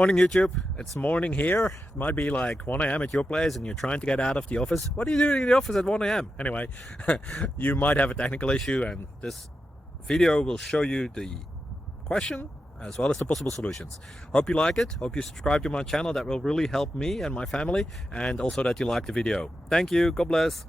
Morning YouTube, it's morning here. It might be like 1 a.m. at your place and you're trying to get out of the office. What are you doing in the office at 1 a.m? Anyway, you might have a technical issue and this video will show you the question as well as the possible solutions. Hope you like it, hope you subscribe to my channel. That will really help me and my family, and also that you like the video. Thank you, God bless.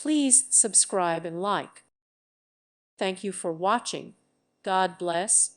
Please subscribe and like. Thank you for watching. God bless.